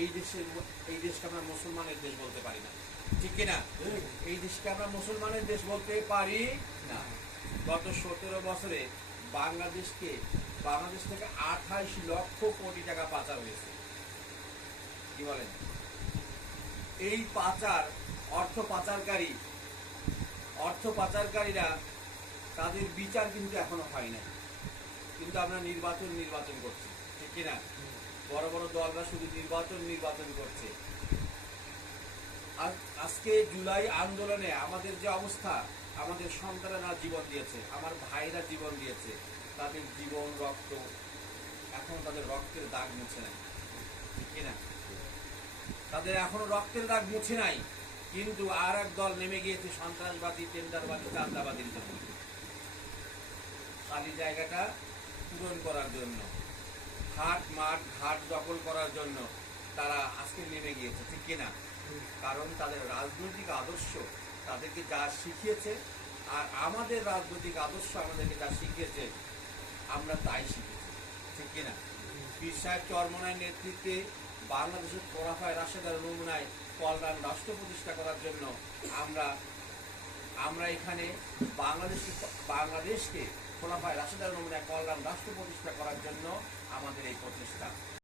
এই দেশের এই দেশকে আমরা মুসলমানের দেশ বলতে পারি না। ঠিক কিনা? এই দেশকে আমরা মুসলমানের দেশ বলতে পারি না। গত সতেরো বছরে বাংলাদেশকে, বাংলাদেশ থেকে আঠাইশ লক্ষ কোটি টাকা পাচার হয়েছে। কি বলেন? এই পাচার অর্থ পাচারকারী, অর্থ পাচারকারীরা তাদের বিচার কিন্তু এখনও হয় নাই। কিন্তু আমরা নির্বাচন নির্বাচন করছি। ঠিক কিনা? বড় বড় দলরা শুধু নির্বাচন নির্বাচন করছে। আজ- আজকে জুলাই আন্দোলনে আমাদের যে অবস্থা, আমাদের সন্তানেরা জীবন দিয়েছে, আমার ভাইরা জীবন দিয়েছে, তাদের জীবন, রক্ত, এখন তাদের রক্তের দাগ মুছে নাই। কিনা তাদের এখনও রক্তের দাগ মুছে নাই, কিন্তু আর এক দল নেমে গিয়েছে সন্ত্রাসবাদী, টেন্ডারবাদী চান্দাবাদীর জন্য। খালি জায়গাটা পূরণ করার জন্য। হাট, মাঠ, ঘাট দখল করার জন্য তারা আজকে নেমে গিয়েছে, ঠিক কিনা? কারণ তাদের রাজনৈতিক আদর্শ তাদেরকে যা শিখিয়েছে আর আমাদের রাজনৈতিক আদর্শ আমাদেরকে যা শিখিয়েছে, আমরা তাই শিখেছি, ঠিক কিনা? পীর সাহেব চরমনায় নেতৃত্বে বাংলাদেশের খোরাফায় রাশেদার নমুনায় কল্যাণ রাষ্ট্র প্রতিষ্ঠা করার জন্য আমরা আমরা এখানে বাংলাদেশ বাংলাদেশকে খোলাফায় রাশেদার নমুনায় কল্যাণ রাষ্ট্র প্রতিষ্ঠা করার জন্য আমাদের এই প্রচেষ্টা।